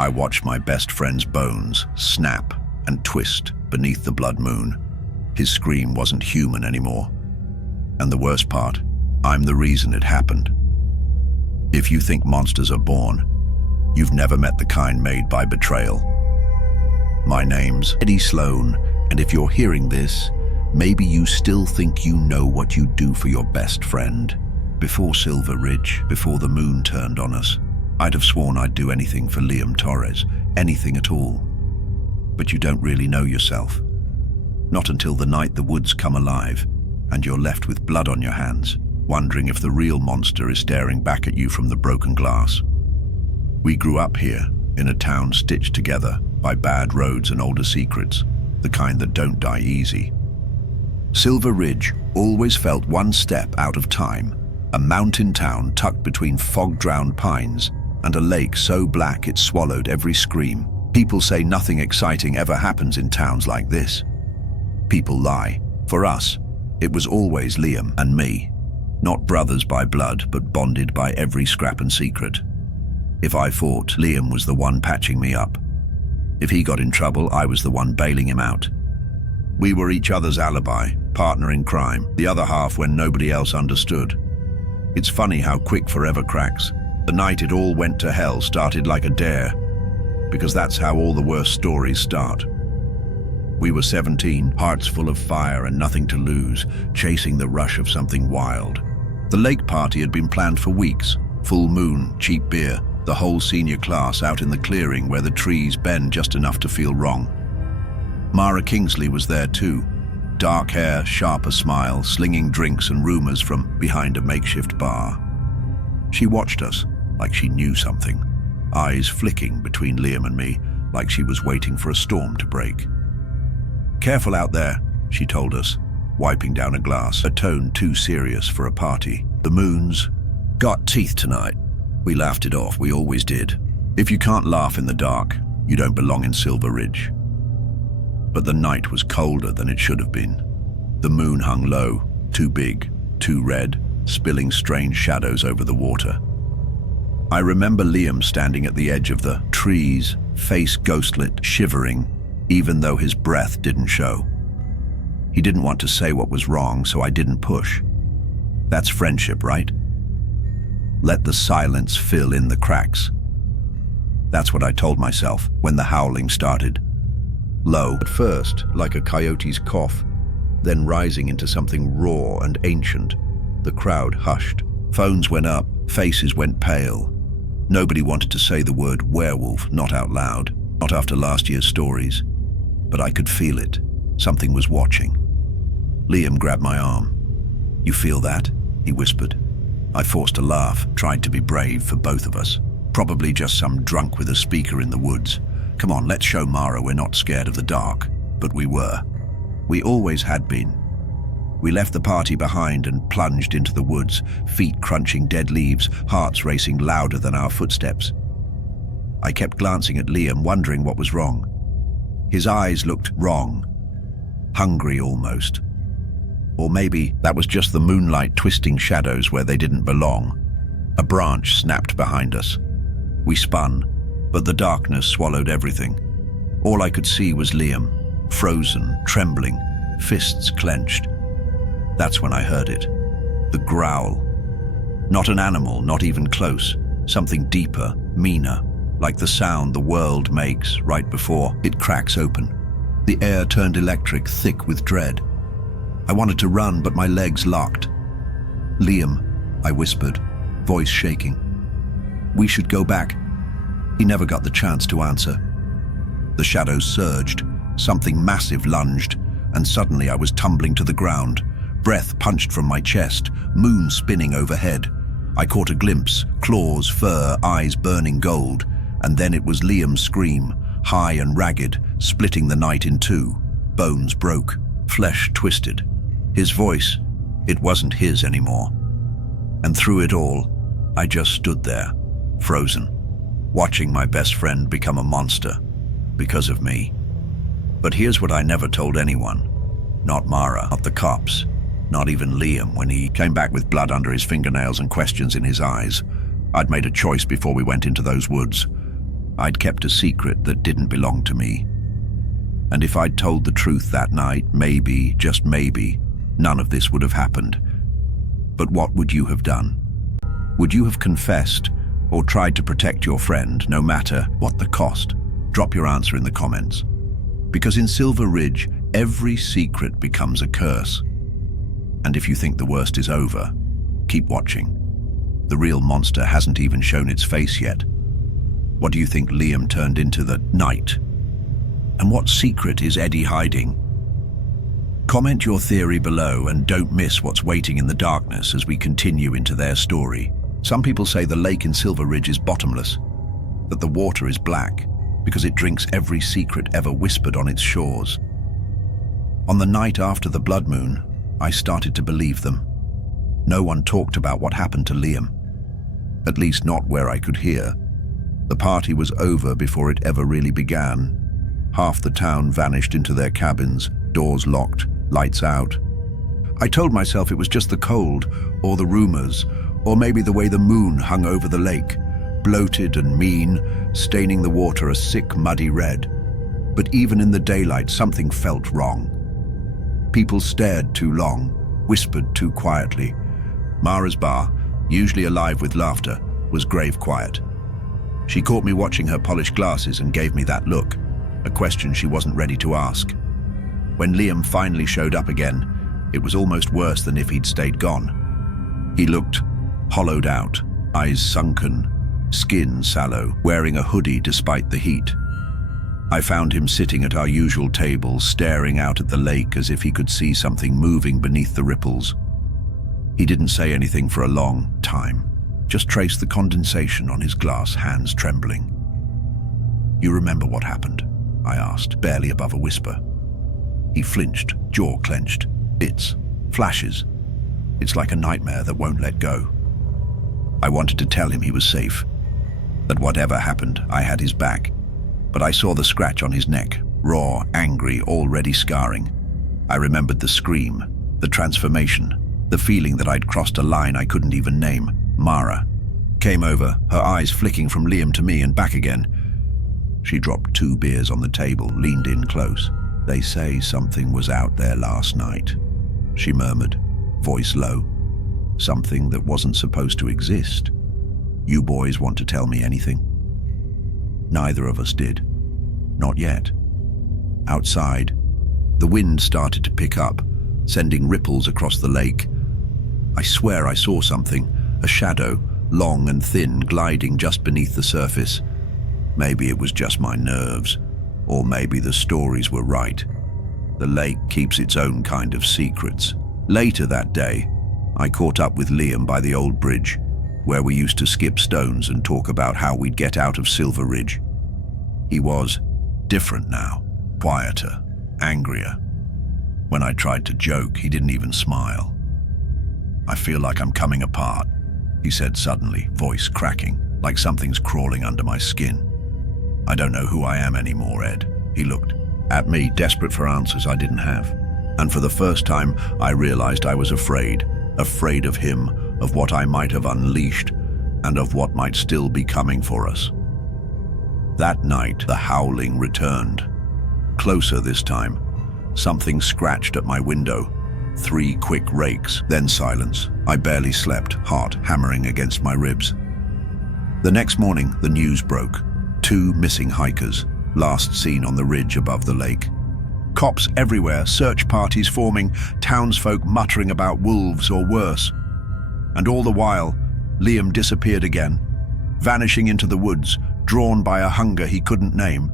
I watched my best friend's bones snap and twist beneath the blood moon. His scream wasn't human anymore. And the worst part, I'm the reason it happened. If you think monsters are born, you've never met the kind made by betrayal. My name's Eddie Sloan, and if you're hearing this, maybe you still think you know what you do for your best friend. Before Silver Ridge, before the moon turned on us, I'd have sworn I'd do anything for Liam Torres, anything at all. But you don't really know yourself. Not until the night the woods come alive, and you're left with blood on your hands, wondering if the real monster is staring back at you from the broken glass. We grew up here, in a town stitched together by bad roads and older secrets, the kind that don't die easy. Silver Ridge always felt one step out of time, a mountain town tucked between fog-drowned pines and a lake so black it swallowed every scream. People say nothing exciting ever happens in towns like this. People lie. For us, it was always Liam and me, not brothers by blood, but bonded by every scrap and secret. If I fought, Liam was the one patching me up. If he got in trouble, I was the one bailing him out. We were each other's alibi, partner in crime, the other half when nobody else understood. It's funny how quick forever cracks. The night it all went to hell started like a dare, because that's how all the worst stories start. We were 17, hearts full of fire and nothing to lose, chasing the rush of something wild. The lake party had been planned for weeks. Full moon, cheap beer, the whole senior class out in the clearing where the trees bend just enough to feel wrong. Mara Kingsley was there too. Dark hair, sharper smile, slinging drinks and rumors from behind a makeshift bar. She watched us like she knew something, eyes flicking between Liam and me like she was waiting for a storm to break. "Careful out there," she told us, wiping down a glass, a tone too serious for a party. "The moon's got teeth tonight." We laughed it off, we always did. If you can't laugh in the dark, you don't belong in Silver Ridge. But the night was colder than it should have been. The moon hung low, too big, too red, spilling strange shadows over the water. I remember Liam standing at the edge of the trees, face ghostlit, shivering, even though his breath didn't show. He didn't want to say what was wrong, so I didn't push. That's friendship, right? Let the silence fill in the cracks. That's what I told myself when the howling started. Low at first, like a coyote's cough, then rising into something raw and ancient. The crowd hushed. Phones went up, faces went pale. Nobody wanted to say the word werewolf, not out loud, not after last year's stories. But I could feel it. Something was watching. Liam grabbed my arm. "You feel that?" he whispered. I forced a laugh, tried to be brave for both of us. Probably just some drunk with a speaker in the woods. Come on, let's show Mara we're not scared of the dark. But we were. We always had been. We left the party behind and plunged into the woods, feet crunching dead leaves, hearts racing louder than our footsteps. I kept glancing at Liam, wondering what was wrong. His eyes looked wrong, hungry almost. Or maybe that was just the moonlight twisting shadows where they didn't belong. A branch snapped behind us. We spun, but the darkness swallowed everything. All I could see was Liam, frozen, trembling, fists clenched. That's when I heard it. The growl. Not an animal, not even close. Something deeper, meaner, like the sound the world makes right before it cracks open. The air turned electric, thick with dread. I wanted to run, but my legs locked. "Liam," I whispered, voice shaking. "We should go back." He never got the chance to answer. The shadows surged, something massive lunged, and suddenly I was tumbling to the ground. Breath punched from my chest, moon spinning overhead. I caught a glimpse, claws, fur, eyes burning gold, and then it was Liam's scream, high and ragged, splitting the night in two. Bones broke, flesh twisted. His voice, it wasn't his anymore. And through it all, I just stood there, frozen, watching my best friend become a monster, because of me. But here's what I never told anyone. Not Mara, not the cops, not even Liam when he came back with blood under his fingernails and questions in his eyes. I'd made a choice before we went into those woods. I'd kept a secret that didn't belong to me. And if I'd told the truth that night, maybe, just maybe, none of this would have happened. But what would you have done? Would you have confessed or tried to protect your friend, no matter what the cost? Drop your answer in the comments. Because in Silver Ridge, every secret becomes a curse. And if you think the worst is over, keep watching. The real monster hasn't even shown its face yet. What do you think Liam turned into the night? And what secret is Eddie hiding? Comment your theory below and don't miss what's waiting in the darkness as we continue into their story. Some people say the lake in Silver Ridge is bottomless, that the water is black because it drinks every secret ever whispered on its shores. On the night after the blood moon, I started to believe them. No one talked about what happened to Liam, at least not where I could hear. The party was over before it ever really began. Half the town vanished into their cabins, doors locked, lights out. I told myself it was just the cold, or the rumors, or maybe the way the moon hung over the lake, bloated and mean, staining the water a sick, muddy red. But even in the daylight, something felt wrong. People stared too long, whispered too quietly. Mara's bar, usually alive with laughter, was grave quiet. She caught me watching her polished glasses and gave me that look, a question she wasn't ready to ask. When Liam finally showed up again, it was almost worse than if he'd stayed gone. He looked hollowed out, eyes sunken, skin sallow, wearing a hoodie despite the heat. I found him sitting at our usual table, staring out at the lake as if he could see something moving beneath the ripples. He didn't say anything for a long time, just traced the condensation on his glass, hands trembling. "You remember what happened?" I asked, barely above a whisper. He flinched, jaw clenched. Bits, flashes. It's like a nightmare that won't let go. I wanted to tell him he was safe, that whatever happened, I had his back. But I saw the scratch on his neck, raw, angry, already scarring. I remembered the scream, the transformation, the feeling that I'd crossed a line I couldn't even name. Mara came over, her eyes flicking from Liam to me and back again. She dropped 2 beers on the table, leaned in close. "They say something was out there last night," she murmured, voice low. "Something that wasn't supposed to exist. You boys want to tell me anything?" Neither of us did. Not yet. Outside, the wind started to pick up, sending ripples across the lake. I swear I saw something, a shadow, long and thin, gliding just beneath the surface. Maybe it was just my nerves, or maybe the stories were right. The lake keeps its own kind of secrets. Later that day, I caught up with Liam by the old bridge, where we used to skip stones and talk about how we'd get out of Silver Ridge. He was different now, quieter, angrier. When I tried to joke, he didn't even smile. "I feel like I'm coming apart," he said suddenly, voice cracking, like something's crawling under my skin. "I don't know who I am anymore, Ed." He looked at me, desperate for answers I didn't have. And for the first time, I realized I was afraid of him, of what I might have unleashed, and of what might still be coming for us. That night, the howling returned. Closer this time. Something scratched at my window. 3 quick rakes, then silence. I barely slept, heart hammering against my ribs. The next morning, the news broke. 2 missing hikers, last seen on the ridge above the lake. Cops everywhere, search parties forming, townsfolk muttering about wolves or worse. And all the while, Liam disappeared again, vanishing into the woods, drawn by a hunger he couldn't name.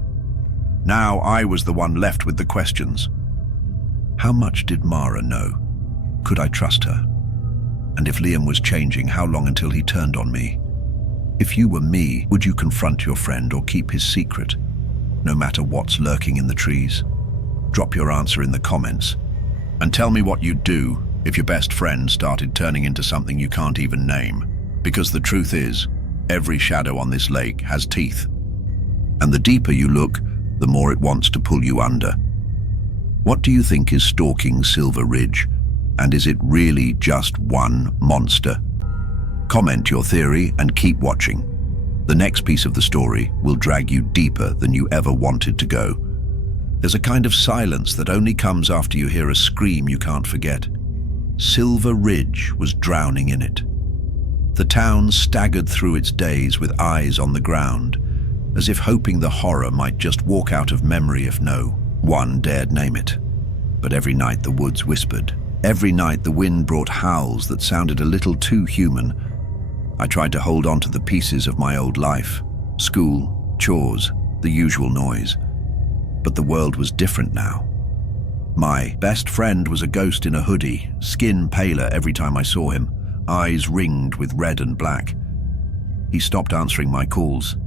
Now I was the one left with the questions. How much did Mara know? Could I trust her? And if Liam was changing, how long until he turned on me? If you were me, would you confront your friend or keep his secret, no matter what's lurking in the trees? Drop your answer in the comments. And tell me what you'd do if your best friend started turning into something you can't even name. Because the truth is, every shadow on this lake has teeth. And the deeper you look, the more it wants to pull you under. What do you think is stalking Silver Ridge? And is it really just one monster? Comment your theory and keep watching. The next piece of the story will drag you deeper than you ever wanted to go. There's a kind of silence that only comes after you hear a scream you can't forget. Silver Ridge was drowning in it. The town staggered through its days with eyes on the ground, as if hoping the horror might just walk out of memory if no one dared name it. But every night the woods whispered. Every night the wind brought howls that sounded a little too human. I tried to hold on to the pieces of my old life. School, chores, the usual noise. But the world was different now. My best friend was a ghost in a hoodie, skin paler every time I saw him, eyes ringed with red and black. He stopped answering my calls.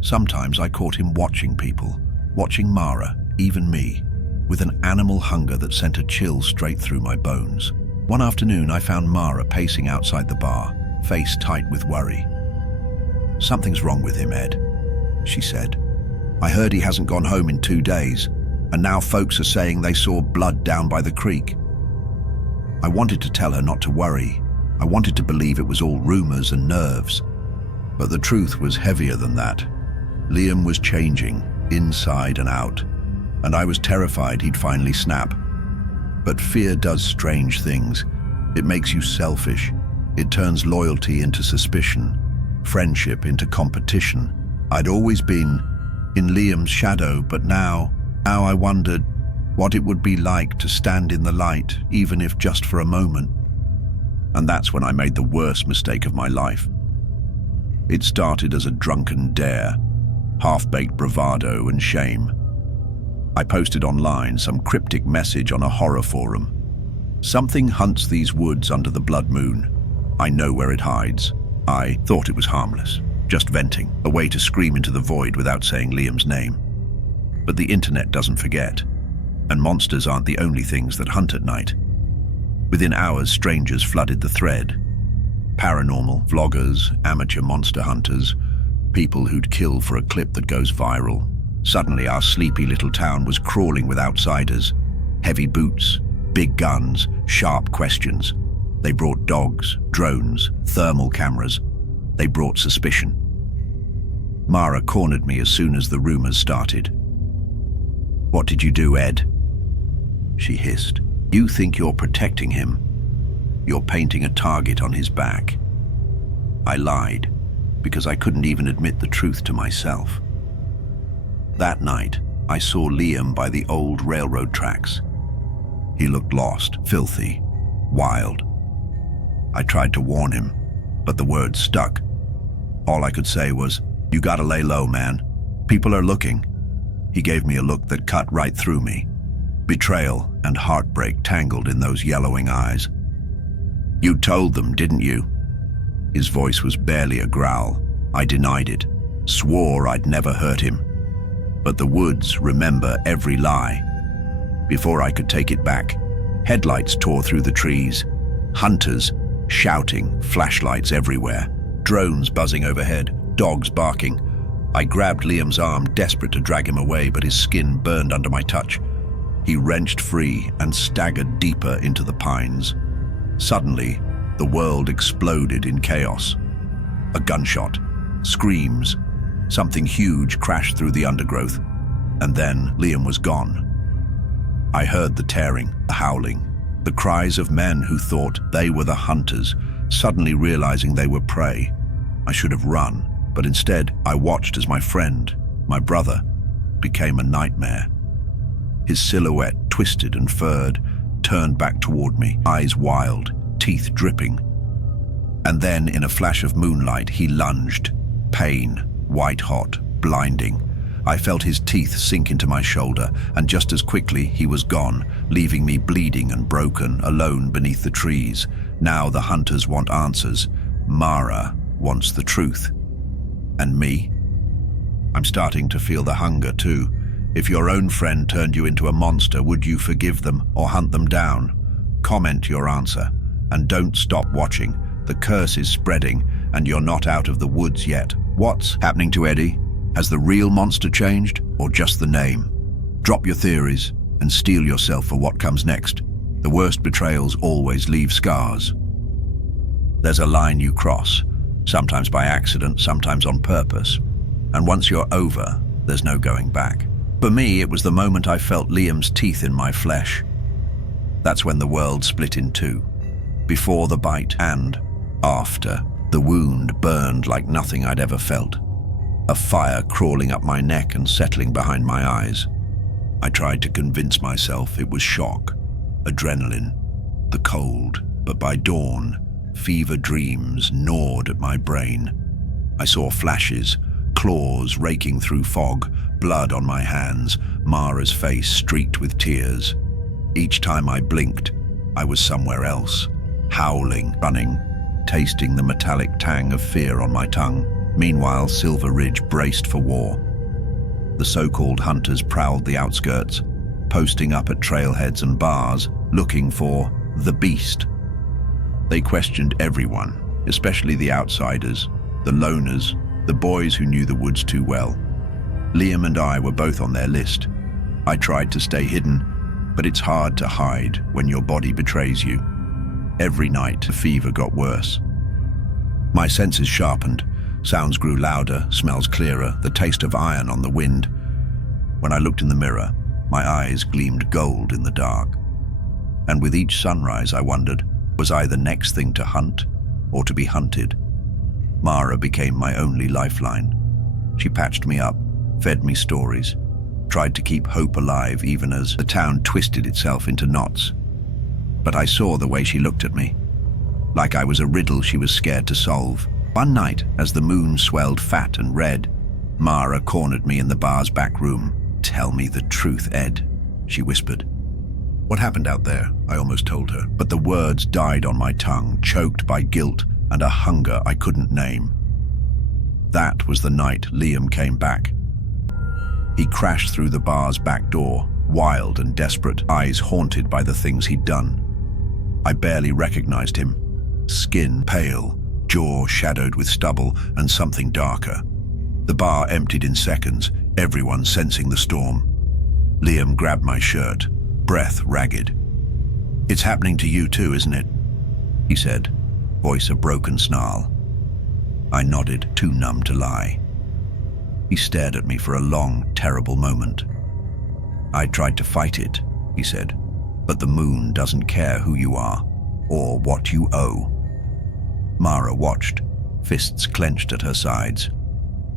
Sometimes I caught him watching people, watching Mara, even me, with an animal hunger that sent a chill straight through my bones. One afternoon I found Mara pacing outside the bar, face tight with worry. "Something's wrong with him, Ed," she said. "I heard he hasn't gone home in 2 days, and now folks are saying they saw blood down by the creek." I wanted to tell her not to worry. I wanted to believe it was all rumors and nerves. But the truth was heavier than that. Liam was changing, inside and out, and I was terrified he'd finally snap. But fear does strange things. It makes you selfish. It turns loyalty into suspicion, friendship into competition. I'd always been in Liam's shadow, but now I wondered what it would be like to stand in the light, even if just for a moment. And that's when I made the worst mistake of my life. It started as a drunken dare, half-baked bravado and shame. I posted online some cryptic message on a horror forum. "Something hunts these woods under the blood moon. I know where it hides." I thought it was harmless, just venting, a way to scream into the void without saying Liam's name. But the internet doesn't forget, and monsters aren't the only things that hunt at night. Within hours, strangers flooded the thread. Paranormal, vloggers, amateur monster hunters, people who'd kill for a clip that goes viral. Suddenly our sleepy little town was crawling with outsiders. Heavy boots, big guns, sharp questions. They brought dogs, drones, thermal cameras. They brought suspicion. Mara cornered me as soon as the rumors started. "What did you do, Ed?" she hissed. "You think you're protecting him? You're painting a target on his back." I lied, because I couldn't even admit the truth to myself. That night, I saw Liam by the old railroad tracks. He looked lost, filthy, wild. I tried to warn him, but the words stuck. All I could say was, "You gotta lay low, man. People are looking." He gave me a look that cut right through me. Betrayal and heartbreak tangled in those yellowing eyes. "You told them, didn't you?" His voice was barely a growl. I denied it, swore I'd never hurt him. But the woods remember every lie. Before I could take it back, headlights tore through the trees. Hunters shouting, flashlights everywhere, drones buzzing overhead, dogs barking. I grabbed Liam's arm, desperate to drag him away, but his skin burned under my touch. He wrenched free and staggered deeper into the pines. Suddenly, the world exploded in chaos. A gunshot, screams, something huge crashed through the undergrowth, and then Liam was gone. I heard the tearing, the howling, the cries of men who thought they were the hunters, suddenly realizing they were prey. I should have run, but instead I watched as my friend, my brother, became a nightmare. His silhouette, twisted and furred, turned back toward me, eyes wild, teeth dripping. And then, in a flash of moonlight, he lunged. Pain, white-hot, blinding. I felt his teeth sink into my shoulder, and just as quickly he was gone, leaving me bleeding and broken, alone beneath the trees. Now the hunters want answers. Mara wants the truth. And me? I'm starting to feel the hunger too. If your own friend turned you into a monster, would you forgive them or hunt them down? Comment your answer, and don't stop watching. The curse is spreading, and you're not out of the woods yet. What's happening to Eddie? Has the real monster changed, or just the name? Drop your theories and steel yourself for what comes next. The worst betrayals always leave scars. There's a line you cross. sometimes by accident, sometimes on purpose. And once you're over, there's no going back. For me, it was the moment I felt Liam's teeth in my flesh. That's when the world split in two. Before the bite and after. The wound burned like nothing I'd ever felt. A fire crawling up my neck and settling behind my eyes. I tried to convince myself it was shock, adrenaline, the cold, but by dawn, fever dreams gnawed at my brain. I saw flashes, claws raking through fog, blood on my hands, Mara's face streaked with tears. Each time I blinked, I was somewhere else, howling, running, tasting the metallic tang of fear on my tongue. Meanwhile, Silver Ridge braced for war. The so-called hunters prowled the outskirts, posting up at trailheads and bars, looking for the beast. They questioned everyone, especially the outsiders, the loners, the boys who knew the woods too well. Liam and I were both on their list. I tried to stay hidden, but it's hard to hide when your body betrays you. Every night, the fever got worse. My senses sharpened. Sounds grew louder, smells clearer, the taste of iron on the wind. When I looked in the mirror, my eyes gleamed gold in the dark. And with each sunrise, I wondered, was I the next thing to hunt or to be hunted? Mara became my only lifeline. She patched me up, fed me stories, tried to keep hope alive even as the town twisted itself into knots. But I saw the way she looked at me, like I was a riddle she was scared to solve. One night, as the moon swelled fat and red, Mara cornered me in the bar's back room. "Tell me the truth, Ed," she whispered. "What happened out there?" I almost told her, but the words died on my tongue, choked by guilt and a hunger I couldn't name. That was the night Liam came back. He crashed through the bar's back door, wild and desperate, eyes haunted by the things he'd done. I barely recognized him. Skin pale, jaw shadowed with stubble and something darker. The bar emptied in seconds, everyone sensing the storm. Liam grabbed my shirt, breath ragged. "It's happening to you too, isn't it?" he said, voice a broken snarl. I nodded, too numb to lie. He stared at me for a long, terrible moment. "I tried to fight it," he said, "but the moon doesn't care who you are or what you owe." Mara watched, fists clenched at her sides,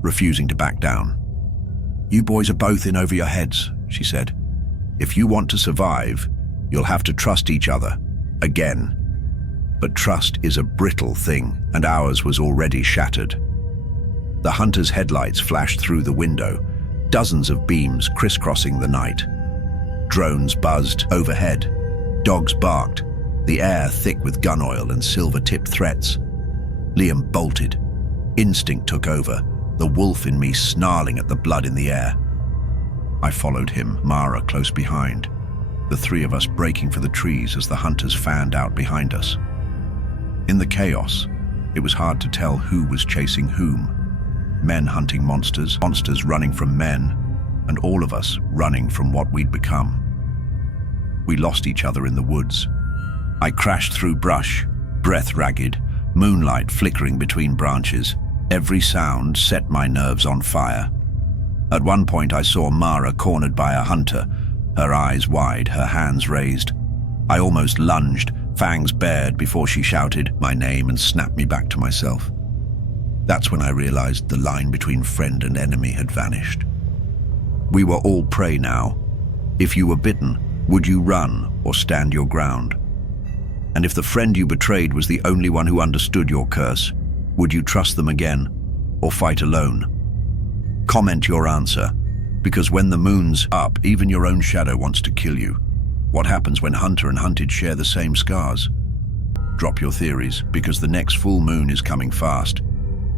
refusing to back down. "You boys are both in over your heads," she said. "If you want to survive, you'll have to trust each other, again." But trust is a brittle thing, and ours was already shattered. The hunter's headlights flashed through the window, dozens of beams crisscrossing the night. Drones buzzed overhead, dogs barked, the air thick with gun oil and silver-tipped threats. Liam bolted. Instinct took over, the wolf in me snarling at the blood in the air. I followed him, Mara close behind, the three of us breaking for the trees as the hunters fanned out behind us. In the chaos, it was hard to tell who was chasing whom. Men hunting monsters, monsters running from men, and all of us running from what we'd become. We lost each other in the woods. I crashed through brush, breath ragged, moonlight flickering between branches. Every sound set my nerves on fire. At one point I saw Mara cornered by a hunter, her eyes wide, her hands raised. I almost lunged, fangs bared, before she shouted my name and snapped me back to myself. That's when I realized the line between friend and enemy had vanished. We were all prey now. If you were bitten, would you run or stand your ground? And if the friend you betrayed was the only one who understood your curse, would you trust them again or fight alone? Comment your answer, because when the moon's up, even your own shadow wants to kill you. What happens when hunter and hunted share the same scars? Drop your theories, because the next full moon is coming fast,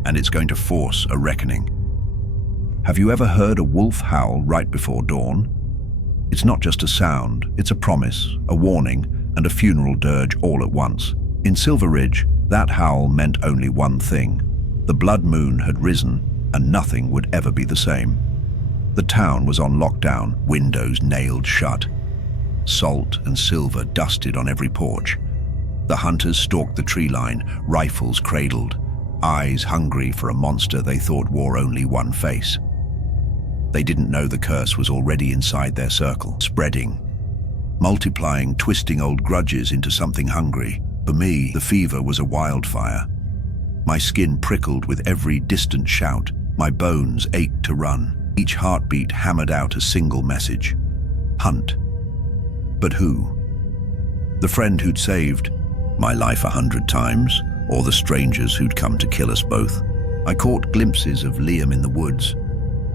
and it's going to force a reckoning. Have you ever heard a wolf howl right before dawn? It's not just a sound, it's a promise, a warning, and a funeral dirge all at once. In Silver Ridge, that howl meant only one thing. The blood moon had risen, and nothing would ever be the same. The town was on lockdown, windows nailed shut. Salt and silver dusted on every porch. The hunters stalked the tree line, rifles cradled. eyes hungry for a monster they thought wore only one face. They didn't know the curse was already inside their circle, spreading, multiplying, twisting old grudges into something hungry. For me, the fever was a wildfire. My skin prickled with every distant shout. My bones ached to run. Each heartbeat hammered out a single message. Hunt. But who? The friend who'd saved my life 100 times, or the strangers who'd come to kill us both? I caught glimpses of Liam in the woods,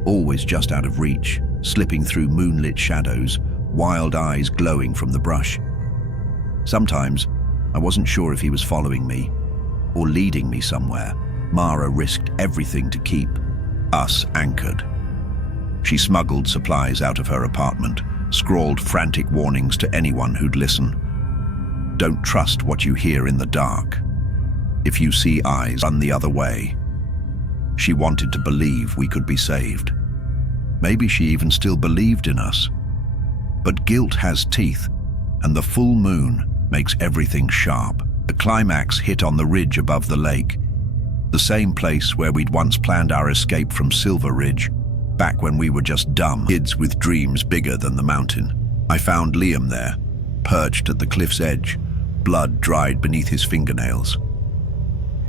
always just out of reach, slipping through moonlit shadows, wild eyes glowing from the brush. Sometimes, I wasn't sure if he was following me or leading me somewhere. Mara risked everything to keep us anchored. She smuggled supplies out of her apartment, scrawled frantic warnings to anyone who'd listen. Don't trust what you hear in the dark. If you see eyes, run the other way. She wanted to believe we could be saved. Maybe she even still believed in us. But guilt has teeth, and the full moon makes everything sharp. The climax hit on the ridge above the lake, the same place where we'd once planned our escape from Silver Ridge, back when we were just dumb kids with dreams bigger than the mountain. I found Liam there, perched at the cliff's edge, blood dried beneath his fingernails.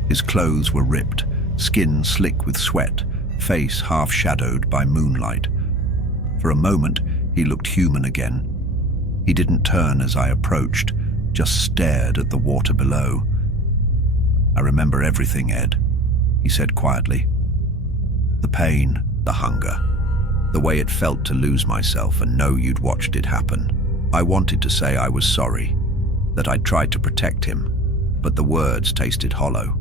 His clothes were ripped, skin slick with sweat, face half shadowed by moonlight. For a moment, he looked human again. He didn't turn as I approached, just stared at the water below. I remember everything, Ed, he said quietly. The pain, the hunger, the way it felt to lose myself and know you'd watched it happen. I wanted to say I was sorry, that I'd tried to protect him, but the words tasted hollow.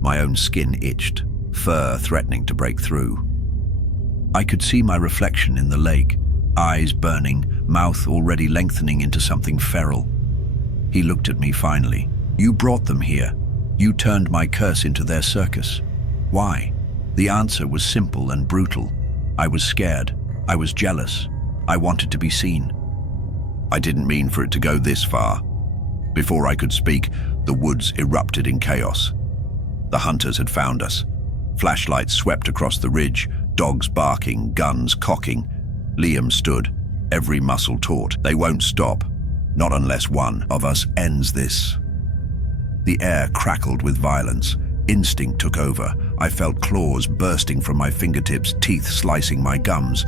My own skin itched, fur threatening to break through. I could see my reflection in the lake, eyes burning, mouth already lengthening into something feral. He looked at me finally. You brought them here. You turned my curse into their circus. Why? The answer was simple and brutal. I was scared. I was jealous. I wanted to be seen. I didn't mean for it to go this far. Before I could speak, the woods erupted in chaos. The hunters had found us. Flashlights swept across the ridge, dogs barking, guns cocking. Liam stood, every muscle taut. They won't stop, not unless one of us ends this. The air crackled with violence. Instinct took over. I felt claws bursting from my fingertips, teeth slicing my gums.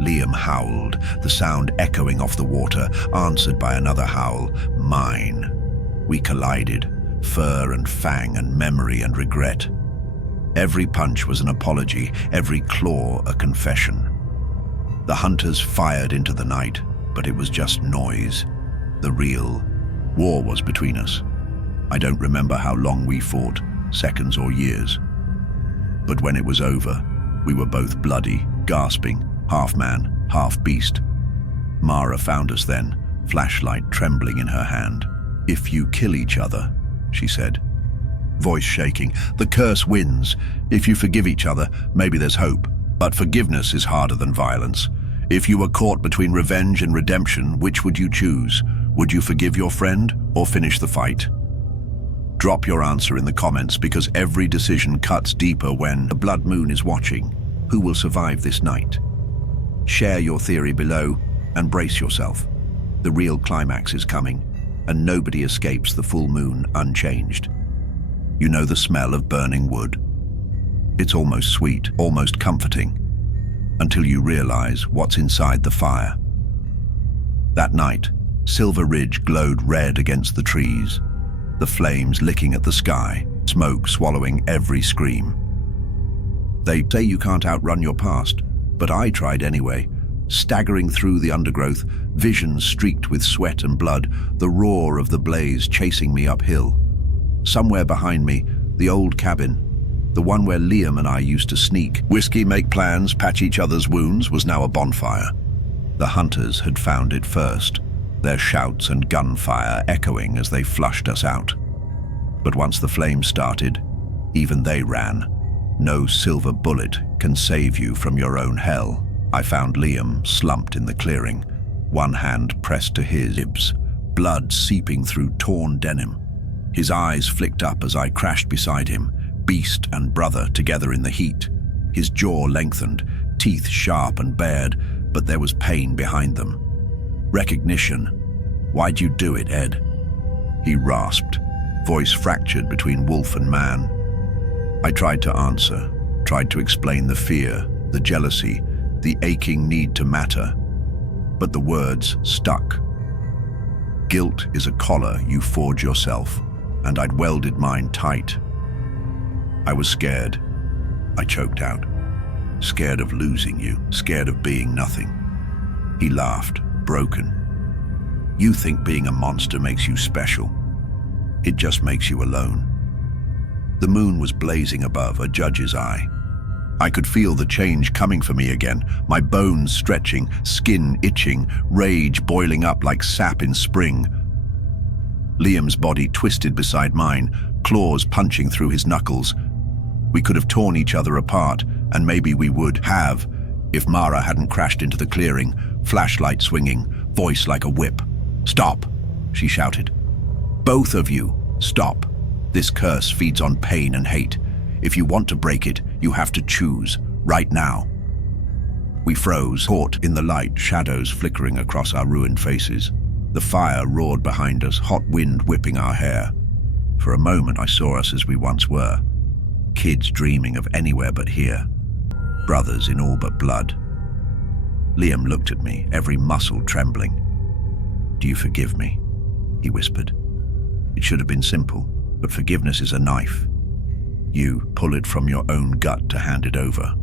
Liam howled, the sound echoing off the water, answered by another howl, mine. We collided, fur and fang and memory and regret. Every punch was an apology, every claw a confession. The hunters fired into the night, but it was just noise. The real war was between us. I don't remember how long we fought, seconds or years. But when it was over, we were both bloody, gasping, half man, half beast. Mara found us then, flashlight trembling in her hand. If you kill each other, she said, voice shaking, the curse wins. If you forgive each other, maybe there's hope. But forgiveness is harder than violence. If you were caught between revenge and redemption, which would you choose? Would you forgive your friend or finish the fight? Drop your answer in the comments, because every decision cuts deeper when the blood moon is watching. Who will survive this night? Share your theory below and brace yourself. The real climax is coming, and nobody escapes the full moon unchanged. You know the smell of burning wood. It's almost sweet, almost comforting, until you realize what's inside the fire. That night, Silver Ridge glowed red against the trees, the flames licking at the sky, smoke swallowing every scream. They say you can't outrun your past, but I tried anyway, staggering through the undergrowth, vision streaked with sweat and blood, the roar of the blaze chasing me uphill. Somewhere behind me, the old cabin, the one where Liam and I used to sneak, whiskey, make plans, patch each other's wounds, was now a bonfire. The hunters had found it first, their shouts and gunfire echoing as they flushed us out. But once the flames started, even they ran. No silver bullet can save you from your own hell. I found Liam slumped in the clearing, one hand pressed to his ribs, blood seeping through torn denim. His eyes flicked up as I crashed beside him, beast and brother together in the heat. His jaw lengthened, teeth sharp and bared, but there was pain behind them. Recognition. "Why'd you do it, Ed?" He rasped, voice fractured between wolf and man. I tried to answer, tried to explain the fear, the jealousy, the aching need to matter, but the words stuck. Guilt is a collar you forge yourself, and I'd welded mine tight. I was scared. I choked out. Scared of losing you, scared of being nothing. He laughed, broken. "You think being a monster makes you special. It just makes you alone." The moon was blazing above, a judge's eye. I could feel the change coming for me again, my bones stretching, skin itching, rage boiling up like sap in spring. Liam's body twisted beside mine, claws punching through his knuckles. We could have torn each other apart, and maybe we would have, if Mara hadn't crashed into the clearing, flashlight swinging, voice like a whip. "Stop," she shouted. "Both of you, stop. This curse feeds on pain and hate. If you want to break it, you have to choose, right now." We froze, caught in the light, shadows flickering across our ruined faces. The fire roared behind us, hot wind whipping our hair. For a moment I saw us as we once were. Kids dreaming of anywhere but here. Brothers in all but blood. Liam looked at me, every muscle trembling. "Do you forgive me?" he whispered. "It should have been simple, but forgiveness is a knife. You pull it from your own gut to hand it over."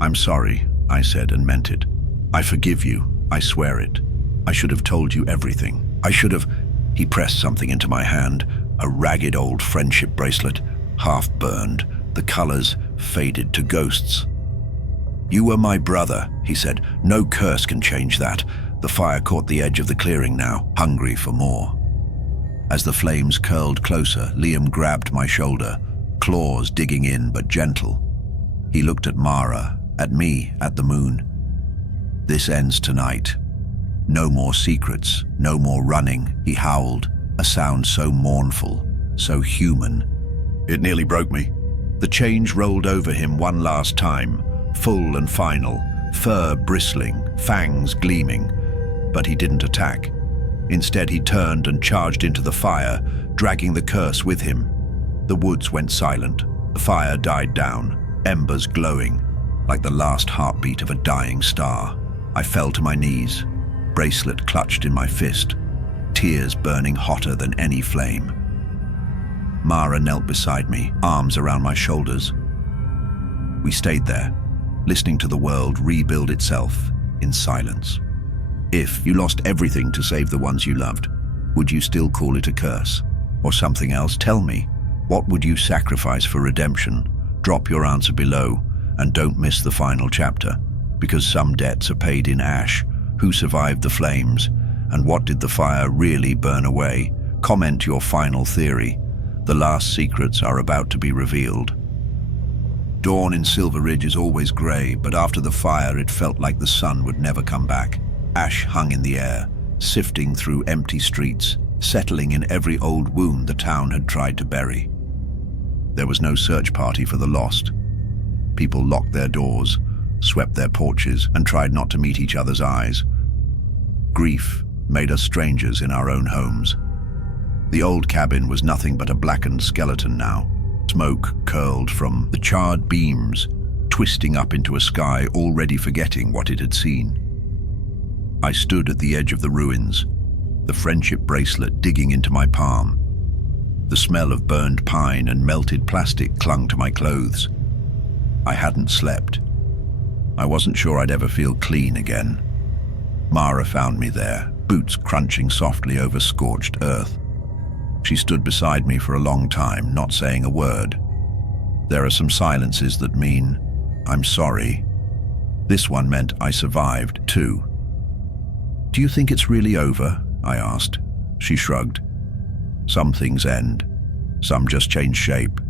"I'm sorry," I said and meant it. "I forgive you, I swear it. I should have told you everything. I should have—" He pressed something into my hand, a ragged old friendship bracelet, half burned, the colors faded to ghosts. "You were my brother," he said. "No curse can change that." The fire caught the edge of the clearing now, hungry for more. As the flames curled closer, Liam grabbed my shoulder, claws digging in but gentle. He looked at Mara, at me, at the moon. "This ends tonight. No more secrets, no more running," he howled, a sound so mournful, so human. It nearly broke me. The change rolled over him one last time, full and final, fur bristling, fangs gleaming. But he didn't attack. Instead, he turned and charged into the fire, dragging the curse with him. The woods went silent. The fire died down, embers glowing, like the last heartbeat of a dying star. I fell to my knees, bracelet clutched in my fist, tears burning hotter than any flame. Mara knelt beside me, arms around my shoulders. We stayed there, listening to the world rebuild itself in silence. If you lost everything to save the ones you loved, would you still call it a curse? Or something else? Tell me, what would you sacrifice for redemption? Drop your answer below, and don't miss the final chapter, because some debts are paid in ash. Who survived the flames? And what did the fire really burn away? Comment your final theory. The last secrets are about to be revealed. Dawn in Silver Ridge is always grey, but after the fire it felt like the sun would never come back. Ash hung in the air, sifting through empty streets, settling in every old wound the town had tried to bury. There was no search party for the lost. People locked their doors, swept their porches, and tried not to meet each other's eyes. Grief made us strangers in our own homes. The old cabin was nothing but a blackened skeleton now. Smoke curled from the charred beams, twisting up into a sky already forgetting what it had seen. I stood at the edge of the ruins, the friendship bracelet digging into my palm. The smell of burned pine and melted plastic clung to my clothes. I hadn't slept. I wasn't sure I'd ever feel clean again. Mara found me there, boots crunching softly over scorched earth. She stood beside me for a long time, not saying a word. There are some silences that mean, "I'm sorry." This one meant I survived, too. "Do you think it's really over?" I asked. She shrugged. "Some things end. Some just change shape."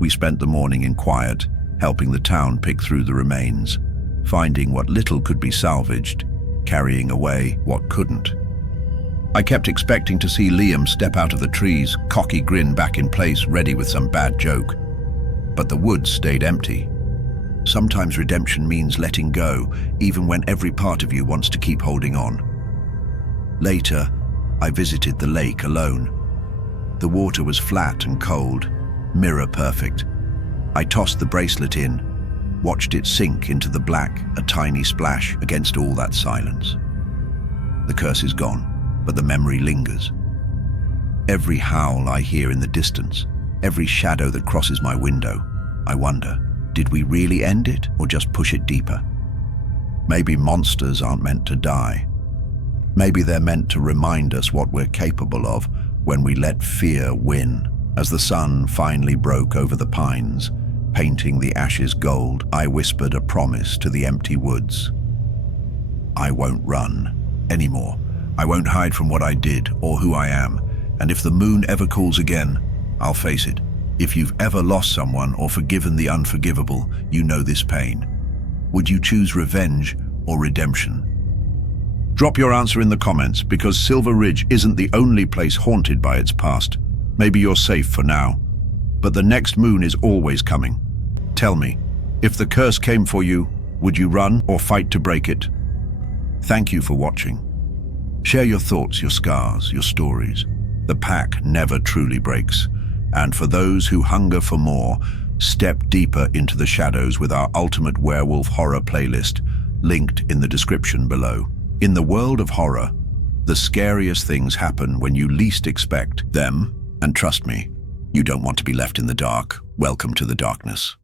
We spent the morning in quiet, helping the town pick through the remains, finding what little could be salvaged, carrying away what couldn't. I kept expecting to see Liam step out of the trees, cocky grin back in place, ready with some bad joke. But the woods stayed empty. Sometimes redemption means letting go, even when every part of you wants to keep holding on. Later, I visited the lake alone. The water was flat and cold, mirror perfect. I tossed the bracelet in, watched it sink into the black, a tiny splash against all that silence. The curse is gone, but the memory lingers. Every howl I hear in the distance, every shadow that crosses my window, I wonder, did we really end it or just push it deeper? Maybe monsters aren't meant to die. Maybe they're meant to remind us what we're capable of when we let fear win. As the sun finally broke over the pines, painting the ashes gold, I whispered a promise to the empty woods. I won't run anymore. I won't hide from what I did or who I am. And if the moon ever calls again, I'll face it. If you've ever lost someone or forgiven the unforgivable, you know this pain. Would you choose revenge or redemption? Drop your answer in the comments, because Silver Ridge isn't the only place haunted by its past. Maybe you're safe for now, but the next moon is always coming. Tell me, if the curse came for you, would you run or fight to break it? Thank you for watching. Share your thoughts, your scars, your stories. The pack never truly breaks. And for those who hunger for more, step deeper into the shadows with our ultimate werewolf horror playlist, linked in the description below. In the world of horror, the scariest things happen when you least expect them, and trust me, you don't want to be left in the dark. Welcome to the darkness.